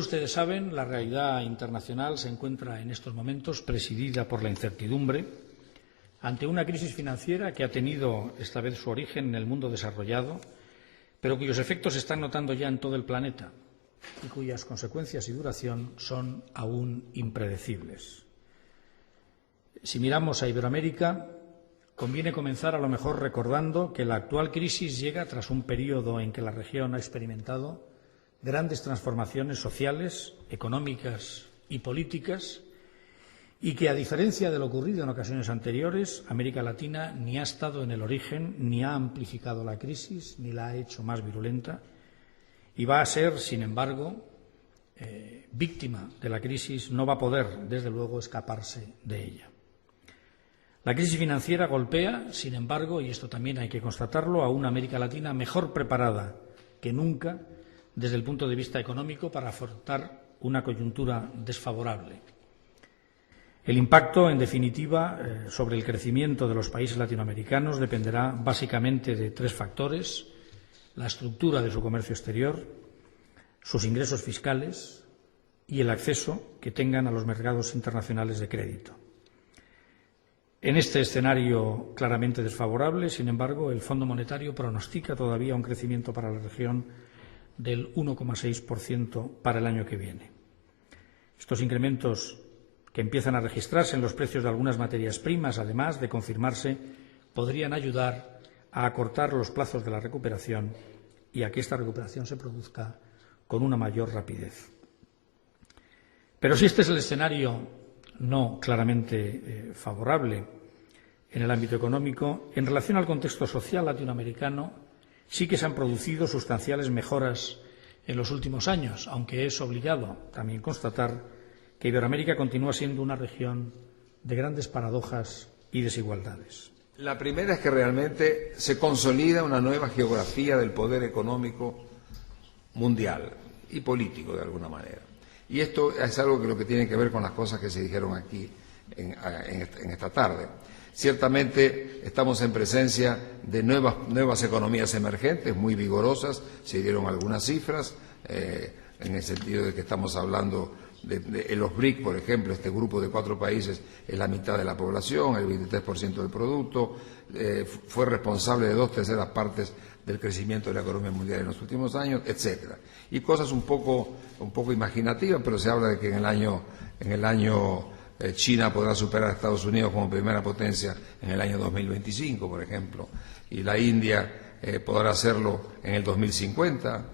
ustedes saben, la realidad internacional se encuentra en estos momentos presidida por la incertidumbre ante una crisis financiera que ha tenido esta vez su origen en el mundo desarrollado, pero cuyos efectos se están notando ya en todo el planeta y cuyas consecuencias y duración son aún impredecibles. Si miramos a Iberoamérica, conviene comenzar a lo mejor recordando que la actual crisis llega tras un periodo en que la región ha experimentado grandes transformaciones sociales, económicas y políticas y que, a diferencia de lo ocurrido en ocasiones anteriores, América Latina ni ha estado en el origen, ni ha amplificado la crisis, ni la ha hecho más virulenta y va a ser, sin embargo, víctima de la crisis, no va a poder, desde luego, escaparse de ella. La crisis financiera golpea, sin embargo, y esto también hay que constatarlo, a una América Latina mejor preparada que nunca desde el punto de vista económico para afrontar una coyuntura desfavorable. El impacto, en definitiva, sobre el crecimiento de los países latinoamericanos dependerá básicamente de tres factores: la estructura de su comercio exterior, sus ingresos fiscales y el acceso que tengan a los mercados internacionales de crédito. En este escenario claramente desfavorable, sin embargo, el Fondo Monetario pronostica todavía un crecimiento para la región del 1,6% para el año que viene. Estos incrementos que empiezan a registrarse en los precios de algunas materias primas, además de confirmarse, podrían ayudar a acortar los plazos de la recuperación y a que esta recuperación se produzca con una mayor rapidez. Pero si este es el escenario no claramente favorable en el ámbito económico, en relación al contexto social latinoamericano sí que se han producido sustanciales mejoras en los últimos años, aunque es obligado también constatar que Iberoamérica continúa siendo una región de grandes paradojas y desigualdades. La primera es que realmente se consolida una nueva geografía del poder económico mundial y político, de alguna manera. Y esto es algo que lo que tiene que ver con las cosas que se dijeron aquí en esta tarde. Ciertamente estamos en presencia de nuevas economías emergentes, muy vigorosas. Se dieron algunas cifras en el sentido de que estamos hablando de los BRIC, por ejemplo. Este grupo de 4 países es la mitad de la población, el 23% del producto, fue responsable de 2/3 partes del crecimiento de la economía mundial en los últimos años, etcétera. Y cosas un poco imaginativas, pero se habla de que en el año China podrá superar a Estados Unidos como primera potencia en el año 2025, por ejemplo, y la India podrá hacerlo en el 2050,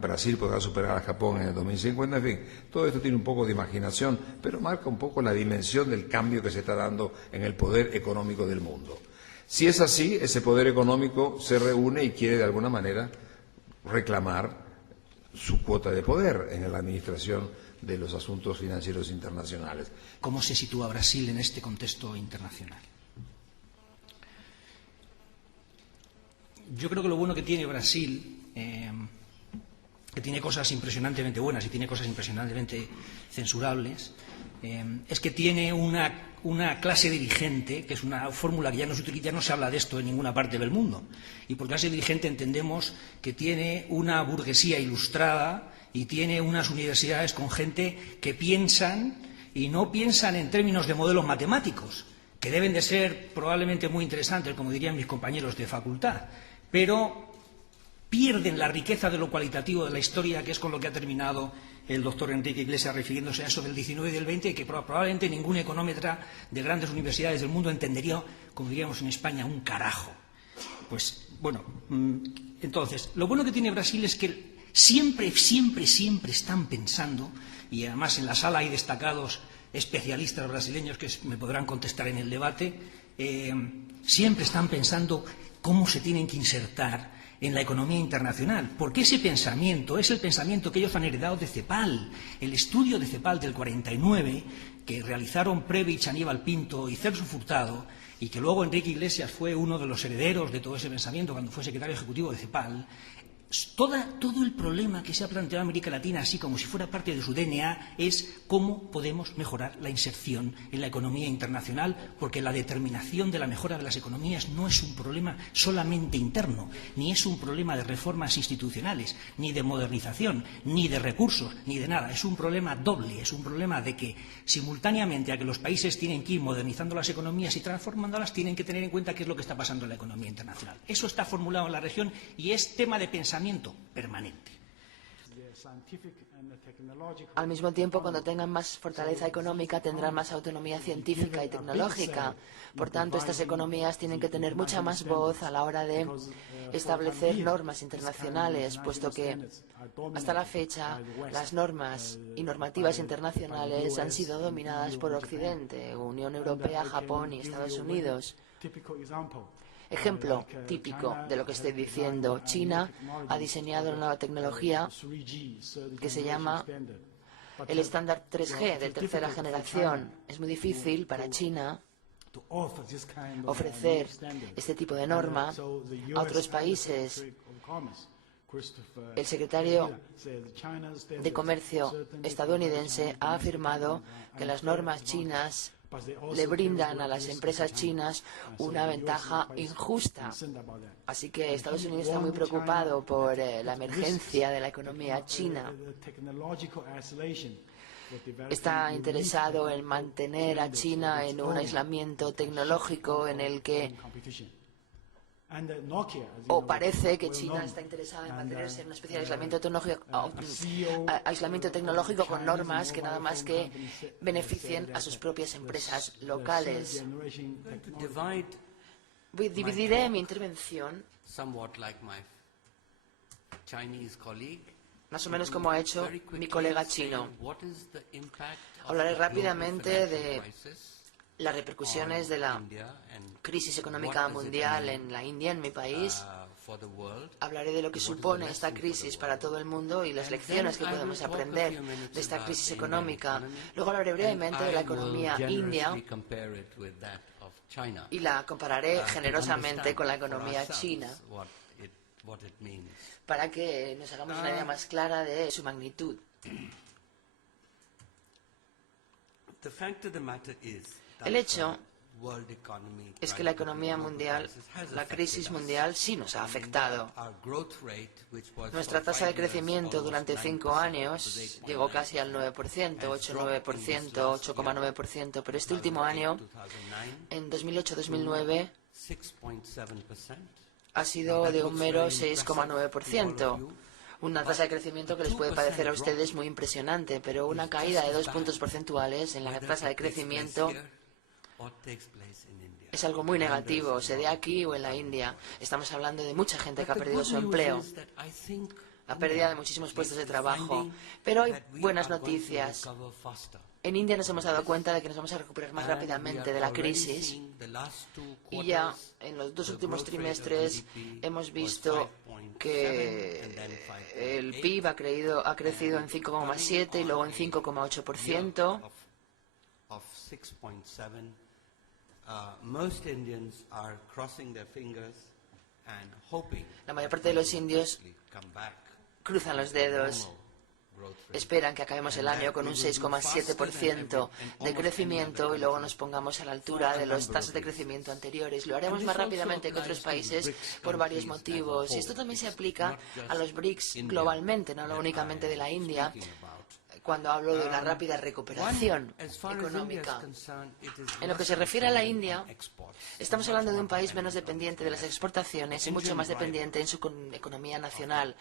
Brasil podrá superar a Japón en el 2050, en fin, todo esto tiene un poco de imaginación, pero marca un poco la dimensión del cambio que se está dando en el poder económico del mundo. Si es así, ese poder económico se reúne y quiere de alguna manera reclamar su cuota de poder en la administración de los asuntos financieros internacionales. ¿Cómo se sitúa Brasil en este contexto internacional? Yo creo que lo bueno que tiene Brasil, que tiene cosas impresionantemente buenas y tiene cosas impresionantemente censurables, es que tiene una clase dirigente, que es una fórmula que ya no se habla de esto en ninguna parte del mundo. Y por clase dirigente entendemos que tiene una burguesía ilustrada y tiene unas universidades con gente que piensan y no piensan en términos de modelos matemáticos, que deben de ser probablemente muy interesantes, como dirían mis compañeros de facultad, pero pierden la riqueza de lo cualitativo de la historia, que es con lo que ha terminado el doctor Enrique Iglesias refiriéndose a eso del 19 y del 20, que probablemente ningún económetra de grandes universidades del mundo entendería, como diríamos en España, un carajo. Pues, bueno, entonces, lo bueno que tiene Brasil es que siempre están pensando, y además en la sala hay destacados especialistas brasileños que me podrán contestar en el debate, siempre están pensando cómo se tienen que insertar en la economía internacional, porque ese pensamiento es el pensamiento que ellos han heredado de CEPAL. El estudio de CEPAL del 49, que realizaron Previch, Aníbal Pinto y Celso Furtado, y que luego Enrique Iglesias fue uno de los herederos de todo ese pensamiento cuando fue secretario ejecutivo de CEPAL, Todo el problema que se ha planteado América Latina, así como si fuera parte de su DNA, es cómo podemos mejorar la inserción en la economía internacional, porque la determinación de la mejora de las economías no es un problema solamente interno, ni es un problema de reformas institucionales, ni de modernización, ni de recursos, ni de nada. Es un problema doble, es un problema de que simultáneamente a que los países tienen que ir modernizando las economías y transformándolas, tienen que tener en cuenta qué es lo que está pasando en la economía internacional. Eso está formulado en la región y es tema de pensamiento permanente. Al mismo tiempo, cuando tengan más fortaleza económica, tendrán más autonomía científica y tecnológica. Por tanto, estas economías tienen que tener mucha más voz a la hora de establecer normas internacionales, puesto que hasta la fecha las normas y normativas internacionales han sido dominadas por Occidente, Unión Europea, Japón y Estados Unidos. Ejemplo típico de lo que estoy diciendo, China ha diseñado una nueva tecnología que se llama el estándar 3G de tercera generación. Es muy difícil para China ofrecer este tipo de norma a otros países. El secretario de Comercio estadounidense ha afirmado que las normas chinas le brindan a las empresas chinas una ventaja injusta. Así que Estados Unidos está muy preocupado por la emergencia de la economía china. Está interesado en mantener a China en un aislamiento tecnológico en el que parece que China está interesada en mantenerse en una especie de aislamiento tecnológico con normas que nada más que beneficien a sus propias empresas locales. Dividiré mi intervención más o menos como ha hecho mi colega chino. Hablaré rápidamente de las repercusiones de la crisis económica mundial en la India, en mi país. Hablaré de lo que supone esta crisis para todo el mundo y las lecciones que podemos aprender de esta crisis económica. Luego hablaré brevemente de la economía india y la compararé generosamente con la economía china para que nos hagamos una idea más clara de su magnitud. El hecho es que la economía mundial, la crisis mundial, sí nos ha afectado. Nuestra tasa de crecimiento durante 5 años llegó casi al 9%, 8,9%, 8,9%, pero este último año, en 2008-2009, ha sido de un mero 6,9%. Una tasa de crecimiento que les puede parecer a ustedes muy impresionante, pero una caída de 2 puntos porcentuales en la tasa de crecimiento es algo muy negativo, se dé aquí o en la India. Estamos hablando de mucha gente que ha perdido su empleo, la pérdida de muchísimos puestos de trabajo. Pero hay buenas noticias. En India nos hemos dado cuenta de que nos vamos a recuperar más rápidamente de la crisis y ya en los 2 últimos trimestres hemos visto que el PIB ha crecido en 5,7 y luego en 5,8%. La mayor parte de los indios cruzan los dedos, esperan que acabemos el año con un 6,7% de crecimiento y luego nos pongamos a la altura de las tasas de crecimiento anteriores. Lo haremos más rápidamente que otros países por varios motivos. Y esto también se aplica a los BRICS globalmente, no únicamente de la India. Cuando hablo de una rápida recuperación económica. En lo que se refiere a la India, estamos hablando de un país menos dependiente de las exportaciones y mucho más dependiente en su economía nacional.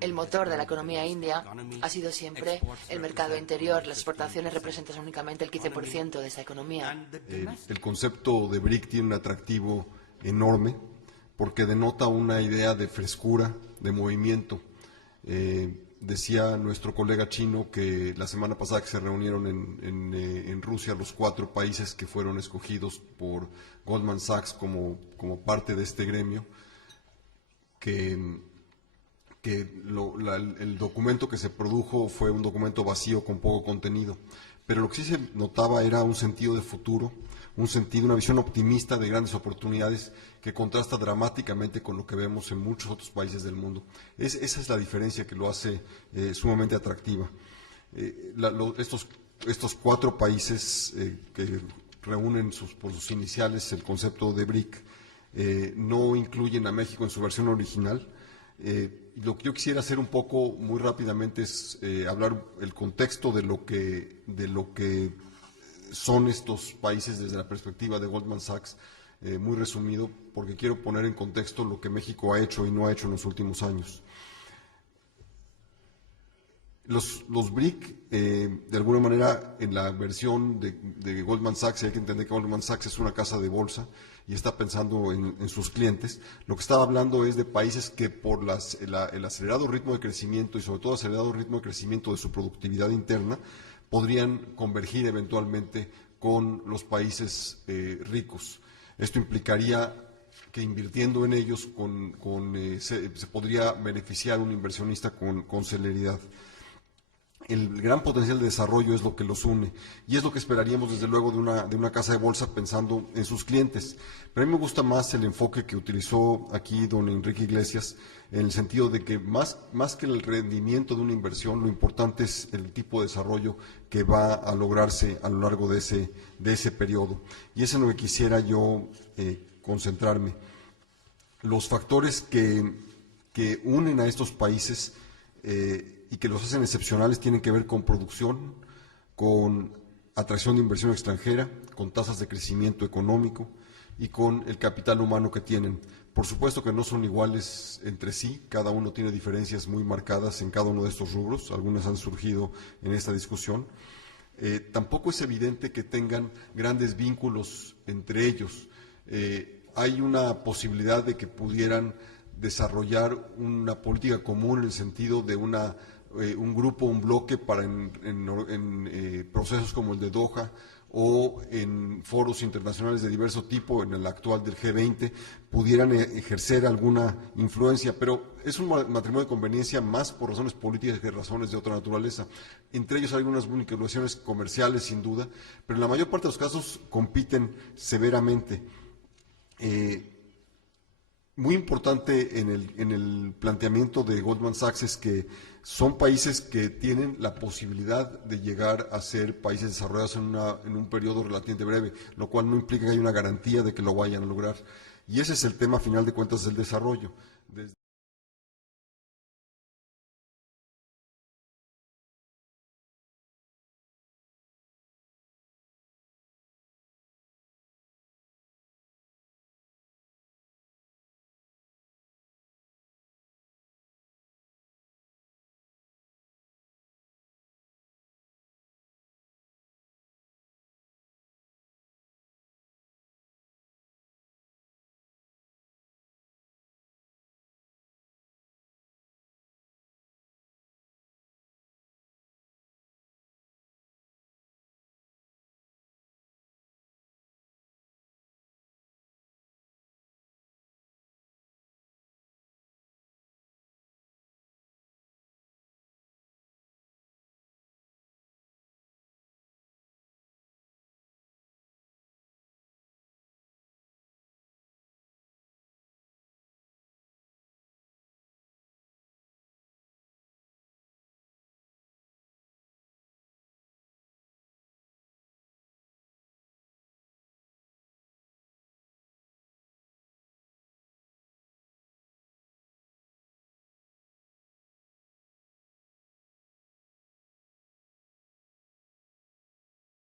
El motor de la economía india ha sido siempre el mercado interior. Las exportaciones representan únicamente el 15% de esa economía. El concepto de BRIC tiene un atractivo enorme porque denota una idea de frescura, de movimiento. Decía nuestro colega chino que la semana pasada que se reunieron en Rusia los 4 países que fueron escogidos por Goldman Sachs como parte de este gremio, que el documento que se produjo fue un documento vacío con poco contenido. Pero lo que sí se notaba era un sentido de futuro, un sentido, una visión optimista de grandes oportunidades que contrasta dramáticamente con lo que vemos en muchos otros países del mundo. Esa es la diferencia que lo hace sumamente atractiva. Estos 4 países que reúnen por sus iniciales el concepto de BRIC no incluyen a México en su versión original. Lo que yo quisiera hacer un poco muy rápidamente es hablar el contexto de lo que son estos países desde la perspectiva de Goldman Sachs, muy resumido, porque quiero poner en contexto lo que México ha hecho y no ha hecho en los últimos años. Los BRIC, de alguna manera, en la versión de Goldman Sachs, hay que entender que Goldman Sachs es una casa de bolsa y está pensando en sus clientes. Lo que estaba hablando es de países que por el acelerado ritmo de crecimiento y sobre todo acelerado ritmo de crecimiento de su productividad interna, podrían convergir eventualmente con los países ricos. Esto implicaría que invirtiendo en ellos se podría beneficiar un inversionista con celeridad. El gran potencial de desarrollo es lo que los une y es lo que esperaríamos desde luego de una casa de bolsa pensando en sus clientes. Pero a mí me gusta más el enfoque que utilizó aquí don Enrique Iglesias, en el sentido de que más que el rendimiento de una inversión, lo importante es el tipo de desarrollo que va a lograrse a lo largo de ese periodo. Y es en lo que quisiera yo concentrarme. Los factores que unen a estos países y que los hacen excepcionales tienen que ver con producción, con atracción de inversión extranjera, con tasas de crecimiento económico y con el capital humano que tienen. Por supuesto que no son iguales entre sí, cada uno tiene diferencias muy marcadas en cada uno de estos rubros, algunas han surgido en esta discusión. Tampoco es evidente que tengan grandes vínculos entre ellos. Hay una posibilidad de que pudieran desarrollar una política común en el sentido de un grupo, un bloque para en procesos como el de Doha o en foros internacionales de diverso tipo, en el actual del G20, pudieran ejercer alguna influencia, pero es un matrimonio de conveniencia más por razones políticas que razones de otra naturaleza. Entre ellos hay algunas vinculaciones comerciales, sin duda, pero en la mayor parte de los casos compiten severamente. Muy importante en el planteamiento de Goldman Sachs es que son países que tienen la posibilidad de llegar a ser países desarrollados en un periodo relativamente breve, lo cual no implica que haya una garantía de que lo vayan a lograr. Y ese es el tema, a final de cuentas, del desarrollo.